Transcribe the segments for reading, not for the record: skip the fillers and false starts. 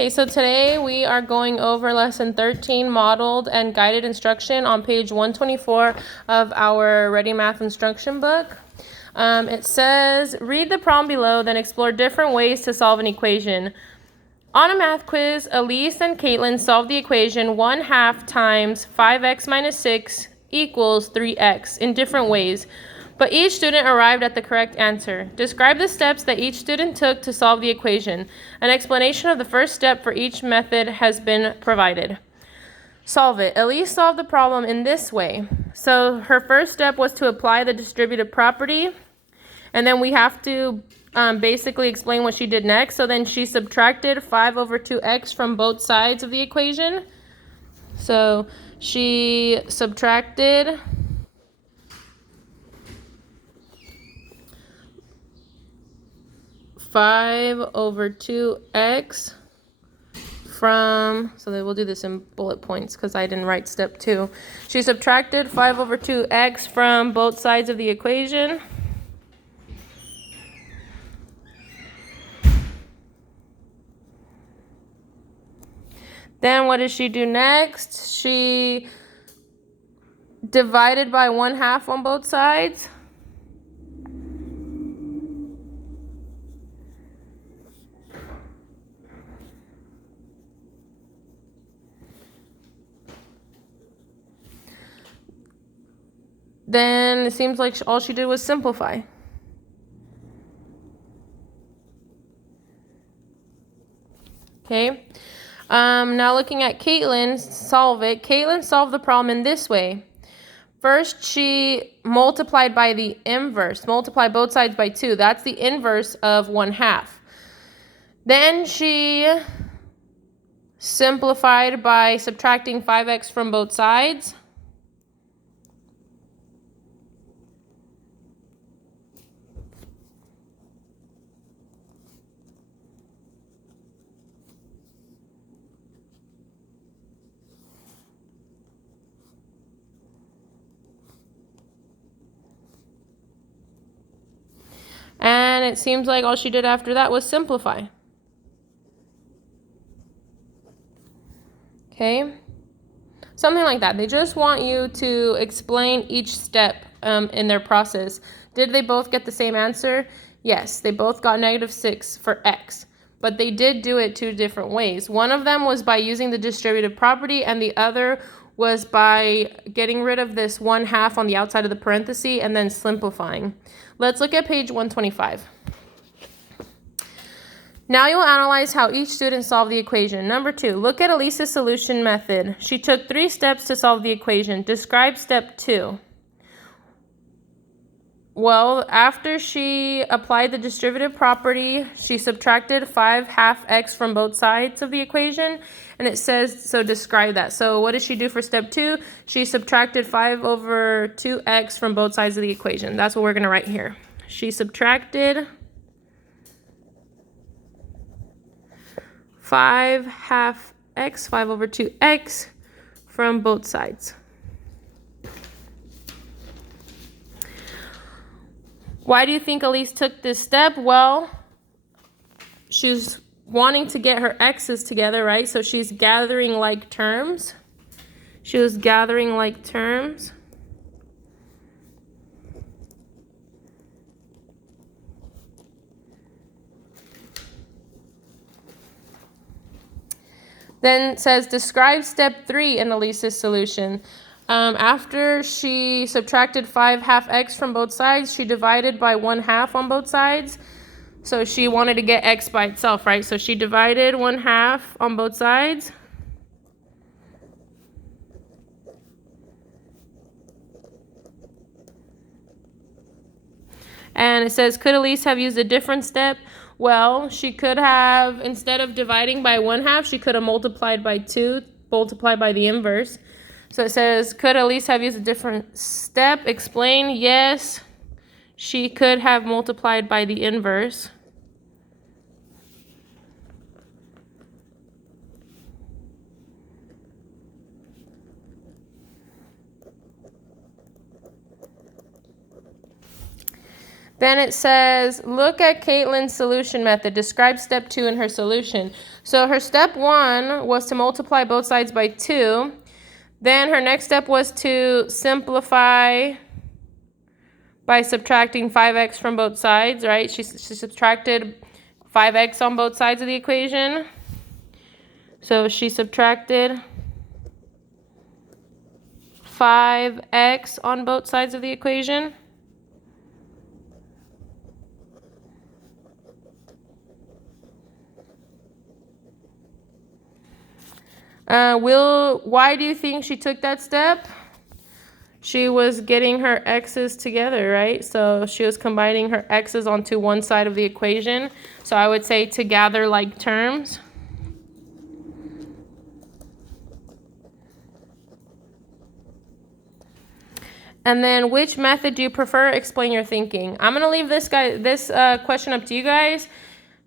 Okay, so today we are going over lesson 13, modeled and guided instruction on page 124 of our Ready Math instruction book. It says, read the problem below, then explore different ways to solve an equation. On a math quiz, Elise and Caitlin solved the equation 1/2 times 5x minus 6 equals 3x in different ways, but each student arrived at the correct answer. Describe the steps that each student took to solve the equation. An explanation of the first step for each method has been provided. Solve it. Elise solved the problem in this way. So her first step was to apply the distributive property, and then we have to basically explain what she did next. So then she subtracted 5 over 2x from both sides of the equation. So she subtracted 5 over 2x from, so then we'll do this in bullet points because I didn't write step 2. She subtracted 5 over 2x from both sides of the equation. Then what did she do next? She divided by 1/2 on both sides. Then it seems like all she did was simplify. Okay. Now looking at Caitlin, solve it. Caitlin solved the problem in this way. First, she multiplied by the inverse. Multiply both sides by 2. That's the inverse of 1/2. Then she simplified by subtracting 5x from both sides. And it seems like all she did after that was simplify. Okay? Something like that. They just want you to explain each step in their process. Did they both get the same answer? Yes, they both got -6 for x. But they did do it 2 different ways. One of them was by using the distributive property, and the other was by getting rid of this 1/2 on the outside of the parenthesis and then simplifying. Let's look at page 125. Now you'll analyze how each student solved the equation. Number 2, look at Elise's solution method. She took 3 steps to solve the equation. Describe step 2. Well, after she applied the distributive property, she subtracted 5/2x from both sides of the equation, and it says, so describe that. So what did she do for step 2? She subtracted 5 over 2x from both sides of the equation. That's what we're going to write here. She subtracted 5/2x, 5 over 2x, from both sides. Why do you think Elise took this step? Well, she's wanting to get her x's together, right? So she's gathering like terms. She was gathering like terms. Then it says, describe step 3 in Elise's solution. After she subtracted 5/2x from both sides, she divided by 1/2 on both sides. So she wanted to get x by itself, right? So she divided 1/2 on both sides. And it says, could Elise have used a different step? Well, she could have, instead of dividing by 1/2, she could have multiplied by 2, multiplied by the inverse. So it says, could Elise have used a different step? Explain. Yes, she could have multiplied by the inverse. Then it says, look at Caitlin's solution method. Describe step 2 in her solution. So her step 1 was to multiply both sides by 2. Then her next step was to simplify by subtracting 5x from both sides, right? She subtracted 5x on both sides of the equation. So she subtracted 5x on both sides of the equation. Why do you think she took that step? She was getting her x's together, right? So she was combining her x's onto one side of the equation. So I would say to gather like terms. And then which method do you prefer? Explain your thinking. I'm going to leave this question up to you guys.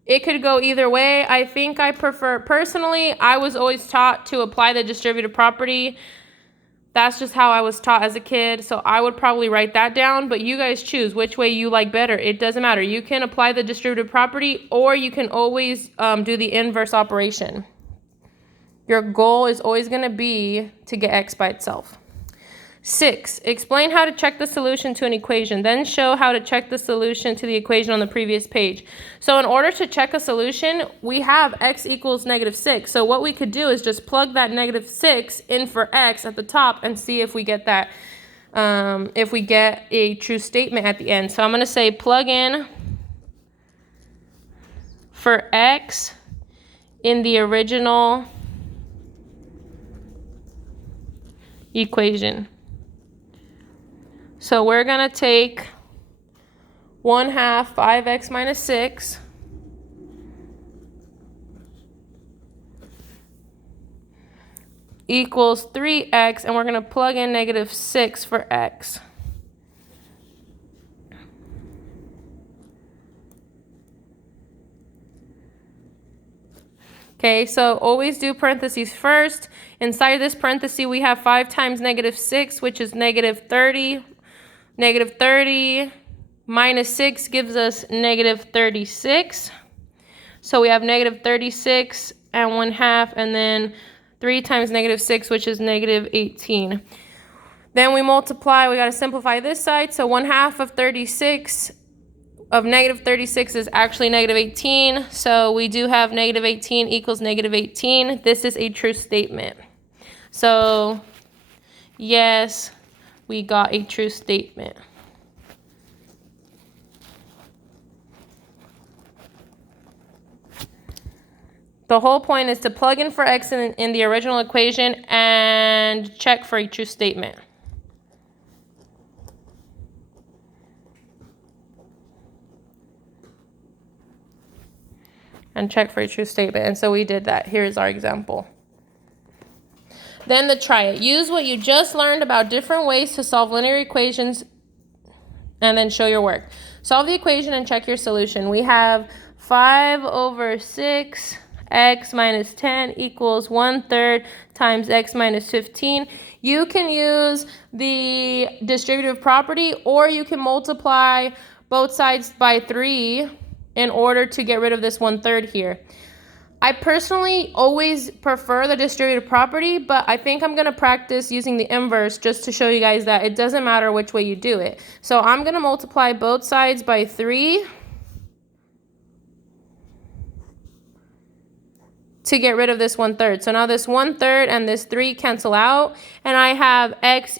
It could go either way. I think I prefer, personally, I was always taught to apply the distributive property. That's just how I was taught as a kid. So I would probably write that down, but you guys choose which way you like better. It doesn't matter. You can apply the distributive property, or you can always do the inverse operation. Your goal is always going to be to get x by itself. 6, explain how to check the solution to an equation, then show how to check the solution to the equation on the previous page. So in order to check a solution, we have x equals -6. So what we could do is just plug that -6 in for x at the top and see if we get that, if we get a true statement at the end. So I'm going to say plug in for x in the original equation. So we're going to take 1/2 5x minus 6 equals 3x, and we're going to plug in -6 for x. Okay, so always do parentheses first. Inside this parenthesis, we have 5 times -6, which is -30. -30 minus 6 gives us -36. So we have -36 and 1/2, and then 3 times -6, which is -18. Then we multiply, we got to simplify this side. So 1/2 of 36 of -36 is actually -18. So we do have -18 equals -18. This is a true statement. So yes, we got a true statement. The whole point is to plug in for x in the original equation and check for a true statement. And check for a true statement. And so we did that. Here's our example. Then the try it. Use what you just learned about different ways to solve linear equations and then show your work. Solve the equation and check your solution. We have 5/6 x minus 10 equals 1/3 times x minus 15. You can use the distributive property, or you can multiply both sides by 3 in order to get rid of this 1/3 here. I personally always prefer the distributive property, but I think I'm going to practice using the inverse just to show you guys that it doesn't matter which way you do it. So I'm going to multiply both sides by 3 to get rid of this 1/3. So now this 1/3 and this 3 cancel out, and I have x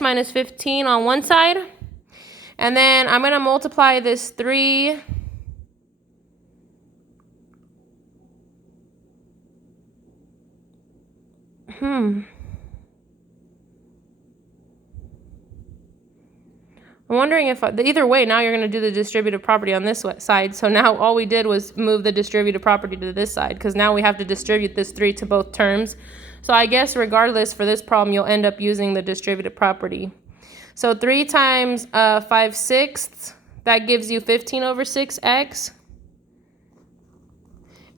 minus 15 on one side. And then I'm going to multiply this 3 I'm wondering if, either way, now you're going to do the distributive property on this side. So now all we did was move the distributive property to this side, because now we have to distribute this 3 to both terms. So I guess regardless, for this problem, you'll end up using the distributive property. So 3 times 5/6, that gives you 15/6x.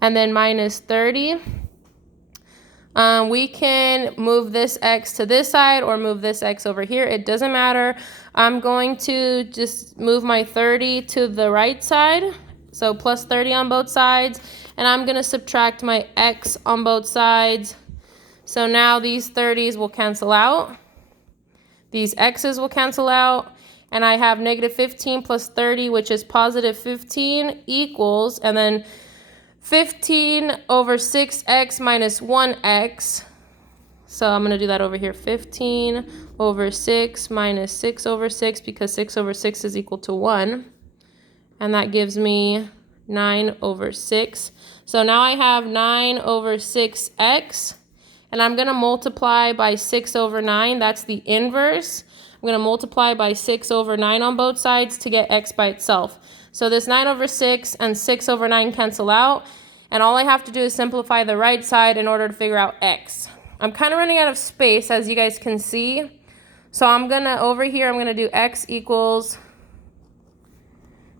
And then minus 30. We can move this x to this side or move this x over here. It doesn't matter. I'm going to just move my 30 to the right side. So plus 30 on both sides. and I'm going to subtract my x on both sides. So now these 30s will cancel out. These x's will cancel out. And I have negative 15 plus 30, which is positive 15, equals, and then 15 over 6x minus 1x. So I'm going to do that over here. 15 over 6 minus 6 over 6, because 6 over 6 is equal to 1. And that gives me 9 over 6. So now I have 9 over 6x. And I'm going to multiply by 6 over 9. That's the inverse. I'm going to multiply by 6 over 9 on both sides to get x by itself. So this 9 over 6 and 6 over 9 cancel out. And all I have to do is simplify the right side in order to figure out x. I'm kind of running out of space, as you guys can see. So I'm going to, over here, I'm going to do x equals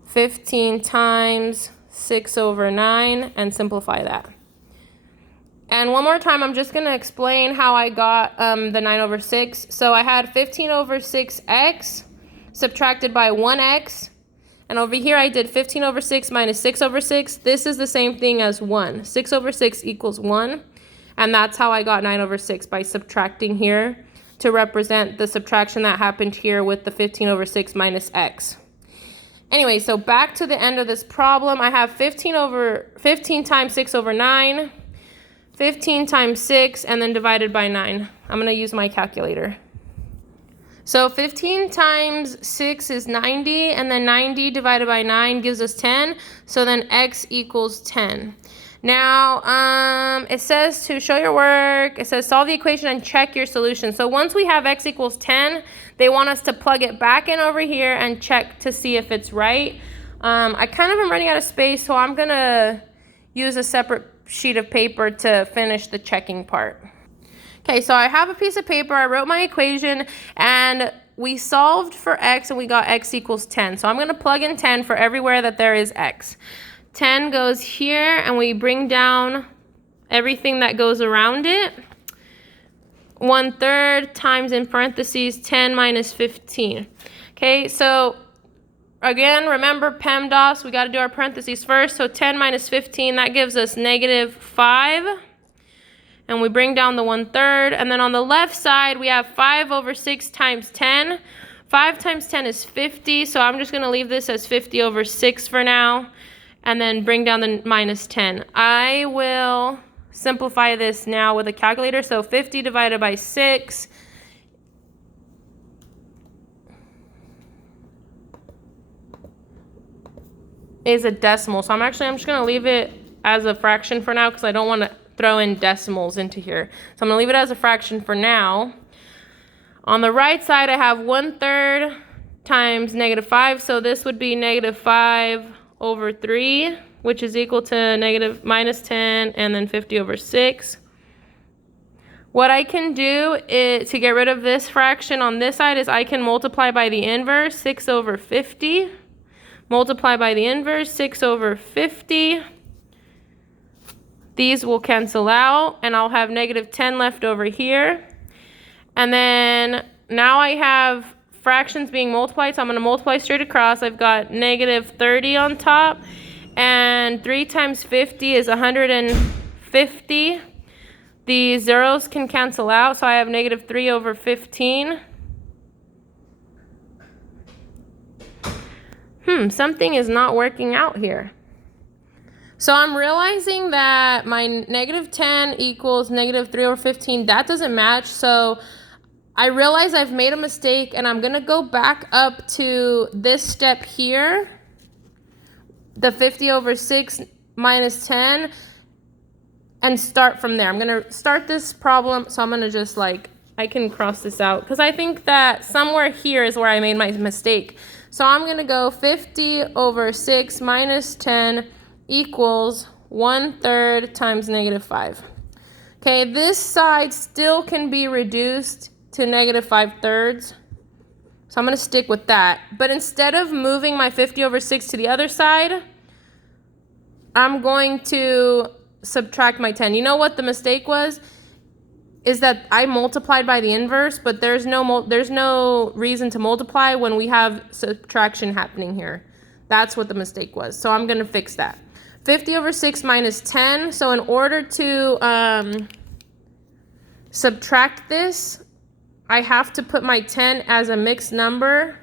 15 times 6 over 9 and simplify that. And one more time, I'm just going to explain how I got the 9 over 6. So I had 15 over 6x subtracted by 1x. And over here, I did 15 over 6 minus 6 over 6. This is the same thing as 1. 6 over 6 equals 1. And that's how I got 9 over 6, by subtracting here to represent the subtraction that happened here with the 15 over 6 minus x. Anyway, so back to the end of this problem. I have 15 times 6 over 9. 15 times 6, and then divided by 9. I'm going to use my calculator. So 15 times 6 is 90, and then 90 divided by 9 gives us 10. So then x equals 10. Now, it says to show your work, it says solve the equation and check your solution. So once we have x equals 10, they want us to plug it back in over here and check to see if it's right. I kind of am running out of space, so I'm going to use a separate sheet of paper to finish the checking part. Okay, so I have a piece of paper, I wrote my equation, and we solved for x and we got x equals 10. So I'm going to plug in 10 for everywhere that there is x. 10 goes here, and we bring down everything that goes around it. 1/3 times, in parentheses, 10 minus 15. Okay, so again, remember PEMDAS, we got to do our parentheses first. So 10 minus 15, that gives us negative 5. And we bring down the 1/3. And then on the left side, we have 5 over 6 times 10. 5 times 10 is 50. So I'm just going to leave this as 50 over 6 for now. And then bring down the minus 10. I will simplify this now with a calculator. So 50 divided by 6 is a decimal. So I'm just going to leave it as a fraction for now because I don't want to throw in decimals into here. So I'm going to leave it as a fraction for now. On the right side, I have 1/3 times negative 5. So this would be negative 5 over 3, which is equal to minus 10 and then 50 over 6. What I can do is, to get rid of this fraction on this side, is I can multiply by the inverse, 6 over 50. Multiply by the inverse, 6 over 50. These will cancel out, and I'll have negative 10 left over here. And then now I have fractions being multiplied, so I'm going to multiply straight across. I've got negative 30 on top, and 3 times 50 is 150. The zeros can cancel out, so I have negative 3 over 15. Something is not working out here. So I'm realizing that my negative 10 equals negative 3 over 15. That doesn't match, so I realize I've made a mistake, and I'm going to go back up to this step here, the 50 over 6 minus 10, and start from there. I'm going to start this problem, so I'm going to just I can cross this out, because I think that somewhere here is where I made my mistake. So I'm going to go 50 over 6 minus 10 equals 1/3 times negative 5. Okay, this side still can be reduced to negative 5/3. So I'm going to stick with that. But instead of moving my 50 over 6 to the other side, I'm going to subtract my 10. You know what the mistake was? Is that I multiplied by the inverse, but there's no reason to multiply when we have subtraction happening here. That's what the mistake was. So I'm going to fix that. 50 over 6 minus 10. So in order to subtract this, I have to put my 10 as a mixed number.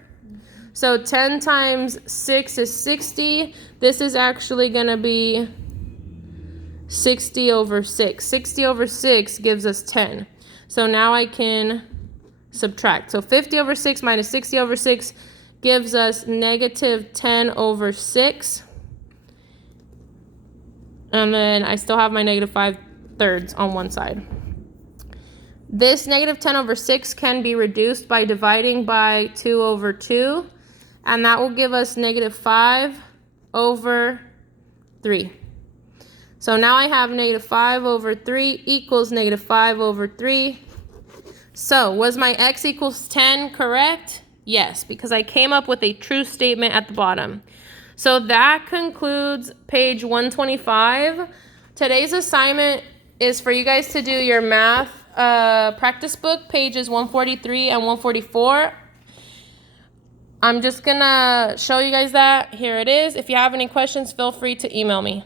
So 10 times 6 is 60. This is actually going to be 60 over 6. 60 over 6 gives us 10. So now I can subtract. So 50 over 6 minus 60 over 6 gives us negative 10 over 6. And then I still have my negative 5/3 on one side. This negative 10 over 6 can be reduced by dividing by 2 over 2. And that will give us negative 5 over 3. So now I have negative 5 over 3 equals negative 5 over 3. So was my x equals 10 correct? Yes, because I came up with a true statement at the bottom. So that concludes page 125. Today's assignment is for you guys to do your math practice book, pages 143 and 144. I'm just gonna show you guys that. Here it is. If you have any questions, feel free to email me.